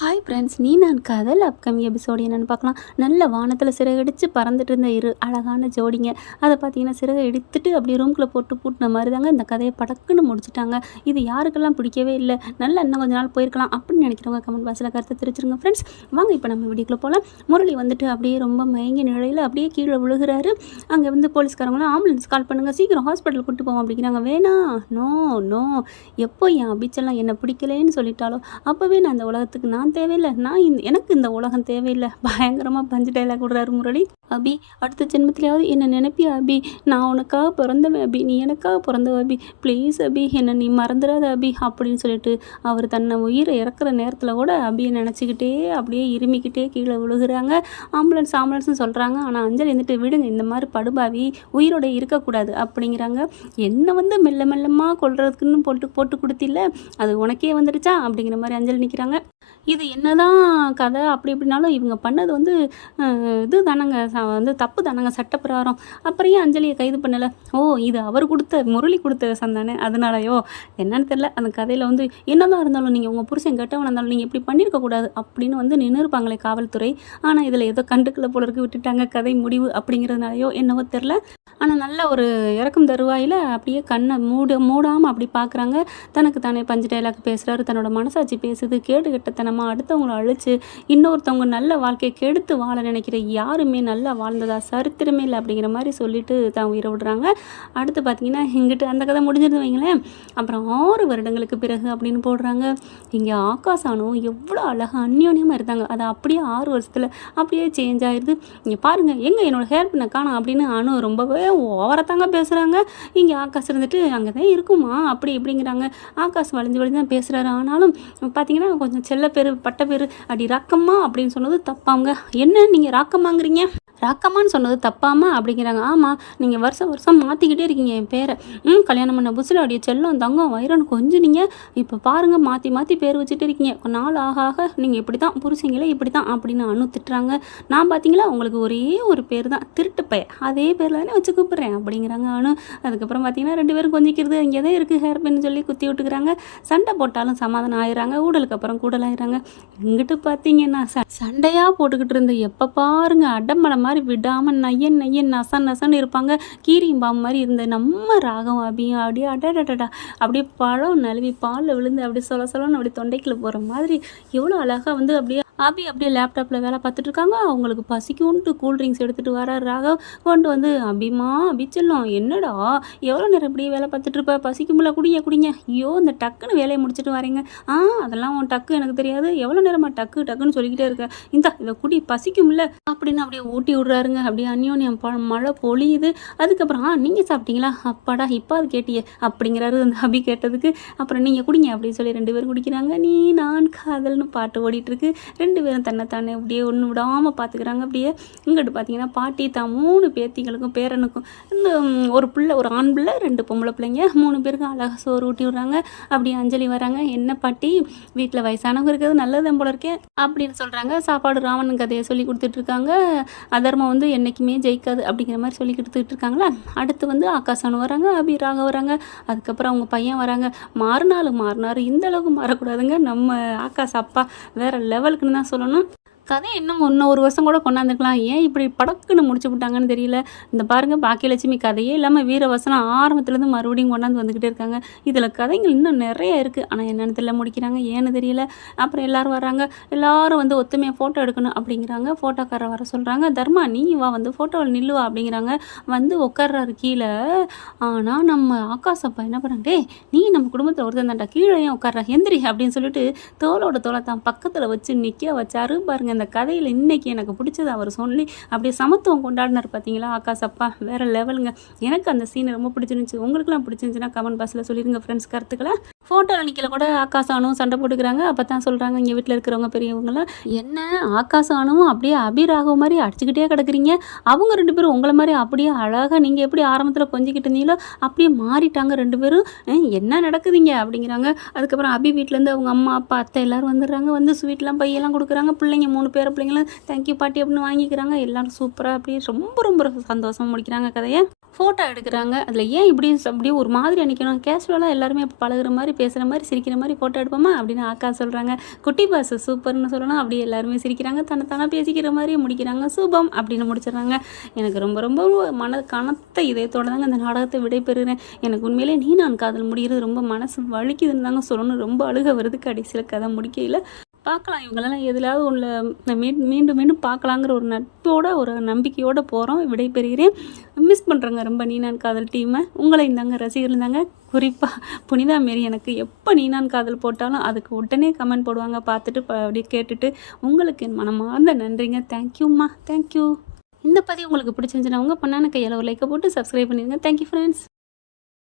Hi friends நீ நான் காதல். அப்கமிங் எபிசோடு என்னென்னு பார்க்கலாம். நல்ல வானத்தில் சிறகடிச்சு பறந்துட்டு இருந்த இரு அழகான ஜோடிங்க. அதை பார்த்தீங்கன்னா சிறகை எடுத்துட்டு அப்படியே ரூம்குள்ளே போட்டு பூட்டின மாதிரி தாங்க இந்த கதையை படக்குன்னு முடிச்சிட்டாங்க. இது யாருக்கெல்லாம் பிடிக்கவே இல்லை. நல்ல இன்னும் கொஞ்ச நாள் போயிருக்கலாம் அப்படின்னு நினைக்கிறவங்க கமெண்ட் பாக்ஸில் கருத்தை தெரிச்சிருங்க ஃப்ரெண்ட்ஸ் வாங்க இப்போ நம்ம வீடியோக்குள்ளே போகலாம் முரளி வந்துட்டு அப்படியே ரொம்ப மயங்கி நிலையில் அப்படியே கீழே விழுகிறாரு. அங்கே வந்து போலீஸ்காரங்களாம் ஆம்புலன்ஸ் கால் பண்ணுங்கள் சீக்கிரம் ஹாஸ்பிட்டல் கூட்டு போவோம் அப்படிங்கிறாங்க. வேணாம் நோ நோ எப்போ என் அபிச்செல்லாம் என்னை பிடிக்கலேன்னு சொல்லிட்டாலோ அப்போவே நான் அந்த உலகத்துக்கு நான் தேவையில்லை. நான் இந்த எனக்கு இந்த உலகம் தேவையில்லை. பயங்கரமாக பஞ்சு டைலாக் விடுறாரு முரளி. அபி அடுத்த ஜென்மத்திலேயாவது என்னை நினைப்பியா அபி? நான் உனக்காக பிறந்தவன் அபி. நீ எனக்காக பிறந்தவ அபி. ப்ளீஸ் அபி என்னை நீ மறந்துடாத அபி அப்படின்னு சொல்லிட்டு அவர் தன்னை உயிரை இறக்குற நேரத்தில் கூட அபியை நினச்சிக்கிட்டே அப்படியே இருமிக்கிட்டே கீழே விழுகிறாங்க. ஆம்புலன்ஸ் ஆம்புலன்ஸ்னு சொல்கிறாங்க ஆனால் அஞ்சல் இருந்துட்டு விடுங்க இந்த மாதிரி படுபாவி உயிரோட இருக்கக்கூடாது அப்படிங்கிறாங்க. என்னை வந்து மெல்ல மெல்லமாக கொள்றதுக்குன்னு போட்டு போட்டு கொடுத்தில்ல. அது உனக்கே வந்துடுச்சா? அப்படிங்கிற மாதிரி அஞ்சல் நிற்கிறாங்க இது என்னதான் கதை அப்படி இப்படினாலும் இவங்க பண்ணது வந்து இது தானங்க ச- வந்து தப்பு தானங்க சட்டப்பிரகாரம். அப்புறம் ஏன் அஞ்சலியை கைது பண்ணலை? ஓ இது அவர் கொடுத்த முரளி கொடுத்த விஷம் தானே அதனாலயோ? என்னன்னு தெரில அந்த கதையில் வந்து என்னதான் இருந்தாலும் நீங்கள் உங்கள் புருஷன் கெட்டவன் இருந்தாலும் நீங்கள் இப்படி பண்ணியிருக்க கூடாது அப்படின்னு வந்து நின்று இருப்பாங்களே காவல்துறை. ஆனால் இதில் ஏதோ கண்டுக்கல போல இருக்கு விட்டுட்டாங்க கதை முடிவு அப்படிங்கிறதுனாலயோ என்னவோ தெரில ஆனால் நல்ல ஒரு இறக்கும் தருவாயில் அப்படியே கண்ணை மூட மூடாமல் அப்படி பார்க்குறாங்க தனக்கு தானே பஞ்சு டைலாக் பேசுகிறாரு தன்னோட மனசாட்சி பேசுது கேடு கெட்டத்தனமாக அடுத்தவங்களை அழித்து இன்னொருத்தவங்க நல்ல வாழ்க்கையை கெடுத்து வாழ நினைக்கிற யாருமே நல்லா வாழ்ந்ததா சரித்திரமே இல்லை அப்படிங்கிற மாதிரி சொல்லிட்டு தான் உயிரை விடுறாங்க. அடுத்து பார்த்தீங்கன்னா இங்கிட்டு அந்த கதை முடிஞ்சிருந்து வைங்களேன். அப்புறம் ஆறு வருடங்களுக்கு பிறகு அப்படின்னு போடுறாங்க. இங்கே ஆகாசானும் எவ்வளோ அழகாக அந்யோன்யமாக இருந்தாங்க. அது அப்படியே ஆறு வருஷத்தில் அப்படியே சேஞ்ச் ஆயிடுது இங்கே பாருங்கள் எங்கே என்னோடய ஹேர் பண்ண காணோம் அப்படின்னு அனு ரொம்பவே ஓவரத்தாங்க பேசுகிறாங்க இங்கே ஆகாஷ் இருந்துட்டு அங்கே தான் இருக்குமா? அப்படி இப்படிங்கிறாங்க. ஆகாஷ் வளைஞ்சு வளைஞ்சு தான் பேசுகிறாரு ஆனாலும் பார்த்தீங்கன்னா கொஞ்சம் செல்ல பேர் பட்ட பேர் அடி ராக்கம்மா அப்படின்னு சொன்னது தப்பாங்க. என்ன நீங்கள் ராக்கம்மாங்கிறீங்க? ராக்கம்மான்னு சொன்னது தப்பாமா? அப்படிங்கிறாங்க. ஆமாம் நீங்கள் வருஷம் வருஷம் மாற்றிக்கிட்டே இருக்கீங்க என் பேரை. ம் கல்யாணம் பண்ண புதுசில் அப்படியே செல்லம் தங்கம் வைரன் கொஞ்சம் நீங்கள் இப்போ பாருங்கள் மாற்றி மாற்றி பேர் வச்சுட்டு இருக்கீங்க. நாள் ஆக ஆக நீங்கள் இப்படி தான் புருஷங்களே இப்படி தான் அப்படின்னு அணு திட்டுறாங்க நான் பார்த்தீங்களா உங்களுக்கு ஒரே ஒரு பேர் தான் திருட்டு பைய அதே பேரில் தானே வச்சு கூப்பிட்றேன் அப்படிங்கிறாங்க அணு அதுக்கப்புறம் பார்த்தீங்கன்னா ரெண்டு பேரும் கொஞ்சிக்கிறது இங்கே தான் இருக்குது ஹேர் பின்னு சொல்லி குத்தி விட்டுக்கிறாங்க. சண்டை போட்டாலும் சமாதானம் ஆயிடுறாங்க ஊடலுக்கு அப்புறம் கூடல் இங்கிட்டு பார்த்தீங்கன்னா ச சண்டையாக போட்டுக்கிட்டு இருந்த எப்போ பாருங்க அடம்பளமாக மாதிரி விடாமல் நையன் நையன் நசன் நசன்னு இருப்பாங்க. கீரியும் மாதிரி இருந்த நம்ம ராகம் அபியும் அப்படியே அடடடடா அப்படியே பழம் நழுவி பாலில் விழுந்து அப்படியே சொல்ல சொல்லன்னு அப்படியே தொண்டைக்குள்ளே போகிற மாதிரி எவ்வளோ அழகாக வந்து அப்படியே அபி அப்படியே லேப்டாப்பில் வேலை பார்த்துட்டு இருக்காங்க அவங்களுக்கு பசிக்கும்ட்டு கூல் ட்ரிங்க்ஸ் எடுத்துகிட்டு வராரு ராகவ். கொண்டு வந்து அபிமா அபி என்னடா? எவ்வளோ நேரம் இப்படியே வேலை பார்த்துட்டு இருப்ப பசிக்கும்ல குடிங்க குடிங்க. ஐயோ இந்த டக்குன்னு வேலையை முடிச்சுட்டு வரீங்க. ஆ அதெல்லாம் உன் டக்கு எனக்கு தெரியாது. எவ்வளோ நேரமா டக்கு டக்குன்னு சொல்லிக்கிட்டே இருக்க? இந்த இதை குடி பசிக்கும்ல. அப்படின்னு அப்படியே ஊட்டி விடுறாருங்க. அப்படியே அந்யோன்யம் என் மழை பொழியுது. அதுக்கப்புறம் ஆ நீங்கள் சாப்பிட்டீங்களா? அப்பாடா இப்போ அது கேட்டியே. அப்படிங்கிறாரு அந்த அபி கேட்டதுக்கு. அப்புறம் நீங்கள் குடிங்க அப்படின்னு சொல்லி ரெண்டு பேரும் குடிக்கிறாங்க. நீ நான் காதல்னு பாட்டு ஓடிட்டுருக்கு. ரெண்டு ரெண்டு பேரும் தன்னைத்தானே அப்படியே ஒன்று விடாமல் பார்த்துக்கிறாங்க அப்படியே இங்கிட்டு பார்த்தீங்கன்னா பாட்டி தான் மூணு பேத்திகளுக்கும் பேரனுக்கும் இந்த ஒரு பிள்ளை ஒரு ஆண் பிள்ளை ரெண்டு பொம்பளை பிள்ளைங்க மூணு பேருக்கும் அழகாக சோறு ஊட்டி விடுறாங்க. அப்படியே அஞ்சலி வராங்க. என்ன பாட்டி வீட்டில் வயசானவங்க இருக்கிறது நல்லதான் போல இருக்கே அப்படின்னு சொல்கிறாங்க சாப்பாடு ராவணன் கதையை சொல்லி கொடுத்துட்ருக்காங்க. அதர்மம் வந்து என்றைக்குமே ஜெயிக்காது அப்படிங்கிற மாதிரி சொல்லி கொடுத்துட்டு இருக்காங்களா அடுத்து வந்து ஆகாசானு வராங்க அபி ராக வராங்க. அதுக்கப்புறம் அவங்க பையன் வராங்க. மாறினாலும் மாறினாரு. இந்த அளவுக்கு மாறக்கூடாதுங்க. நம்ம ஆகாஷ் அப்பா வேற லெவலுக்குன்னு தான் சொல்லணும். கதை இன்னும் இன்னும் ஒரு வருஷம் கூட கொண்டாந்துக்கலாம் ஏன் இப்படி படக்குன்னு முடிச்சு விட்டாங்கன்னு தெரியல. இந்த பாருங்க பாக்கியலட்சுமி கதையே இல்லாமல் வீரவசனம் ஆரம்பத்துலேருந்து மறுபடியும் கொண்டாந்து வந்துக்கிட்டே இருக்காங்க. இதில் கதைகள் இன்னும் நிறைய இருக்குது ஆனால் என்னென்னு தெரியல முடிக்கிறாங்க ஏன்னு தெரியல. அப்புறம் எல்லோரும் வராங்க எல்லோரும் வந்து ஒத்துமையாக ஃபோட்டோ எடுக்கணும் அப்படிங்கிறாங்க. ஃபோட்டோக்காரரை வர சொல்கிறாங்க தர்மா நீ வா வந்து ஃபோட்டோவில் நில்லுவா அப்படிங்கிறாங்க. வந்து உட்கார்றாரு கீழே. ஆனால் நம்ம ஆகாஷ் அப்பா என்ன பண்ணுறாங்க டே நீ நம்ம குடும்பத்தில் ஒருத்தன் தாண்டா கீழே ஏன் உட்கார்ற எந்திரி அப்படின்னு சொல்லிட்டு தோளோட தோலை தான் பக்கத்தில் வச்சு நிற்க வச்சாரு. பாருங்க அந்த கதையில் இன்னைக்கு எனக்கு பிடிச்சது அவர் சொல்லி அப்படியே சமத்துவம் கொண்டாடினார் பார்த்தீங்களா அக்கா சப்பா வேற லெவலுங்க எனக்கு அந்த சீன் ரொம்ப பிடிச்சிருந்துச்சு. உங்களுக்குலாம் பிடிச்சிருந்துச்சுன்னா கமெண்ட் பாக்ஸில் சொல்லிடுங்க ஃப்ரெண்ட்ஸ் கருத்துக்களை? ஃபோட்டோவில் நிற்கல கூட ஆகாசானும் சண்டை போட்டுக்கிறாங்க. அப்போ தான் சொல்கிறாங்க இங்கே வீட்டில் இருக்கிறவங்க பெரியவங்களாம் என்ன? ஆகாசானும் அப்படியே அபிராகம் மாதிரி அடிச்சுக்கிட்டே கிடக்குறீங்க. அவங்க ரெண்டு பேரும் உங்களை மாதிரி அப்படியே அழகாக நீங்கள் எப்படி ஆரம்பத்தில் கொஞ்சிக்கிட்டு இருந்தீங்களோ அப்படியே மாறிட்டாங்க ரெண்டு பேரும். என்ன நடக்குதுங்க? அப்படிங்கிறாங்க. அதுக்கப்புறம் அபி வீட்டிலேருந்து அவங்க அம்மா அப்பா அத்தை எல்லோரும் வந்துடுறாங்க. வந்து ஸ்வீட்லாம் பையெல்லாம் கொடுக்குறாங்க. பிள்ளைங்க மூணு பேர பிள்ளைங்களும் தேங்க்யூ பாட்டி அப்படின்னு வாங்கிக்கிறாங்க. எல்லோரும் சூப்பராக அப்படியே ரொம்ப ரொம்ப சந்தோஷமாக முடிக்கிறாங்க கதையை. ஃபோட்டோ எடுக்கிறாங்க. அதில் ஏன் இப்படி அப்படியே ஒரு மாதிரி நிற்கணும் கேஷுவலாக எல்லாருமே இப்போ பழகுற மாதிரி பேசுகிற மாதிரி சிரிக்கிற மாதிரி ஃபோட்டோ எடுப்போமா? அப்படின்னு ஆக்கா சொல்கிறாங்க குட்டி பாஸ் சூப்பர்னு சொல்லணும். அப்படியே எல்லாருமே சிரிக்கிறாங்க. தன்னை தானே பேசிக்கிற மாதிரி முடிக்கிறாங்க. சூபம் அப்படின்னு முடிச்சிடுறாங்க. எனக்கு ரொம்ப ரொம்ப மன கனத்த இதயத்தோட தாங்க இந்த நாடகத்தை விடைபெறுகிறேன் எனக்கு உண்மையிலே நீ நான் காதல் முடிகிறது ரொம்ப மனசு வலிக்குதுன்னு தாங்க சொல்லணும். ரொம்ப அழுக வருது. கடைசியில் கதை முடிக்கையில். பார்க்கலாம். இவங்களெல்லாம் எதுலாவது ஒன்றில் மீண்டும் மீண்டும் மீண்டும் பார்க்கலாங்கிற ஒரு நட்போட ஒரு நம்பிக்கையோடு போகிறோம் விடைபெறுகிறேன். மிஸ் பண்ணுறேங்க ரொம்ப நீனான் காதல் டீமை உங்களை இந்தாங்க ரசிகர் இருந்தாங்க. குறிப்பாக புனிதா மாரி எனக்கு எப்போ நீனான் காதல் போட்டாலும் அதுக்கு உடனே கமெண்ட் போடுவாங்க. பார்த்துட்டு ப- அப்படியே கேட்டுட்டு உங்களுக்கு என் மனமார்ந்த நன்றிங்க. தேங்க்யூம்மா தேங்க்யூ இந்த பதிவு உங்களுக்கு பிடிச்சிருந்துச்சுன்னா உங்கள் பண்ணான கையால் ஒரு லைக்கை போட்டு சப்ஸ்கிரைப் பண்ணிடுங்க. Thank you friends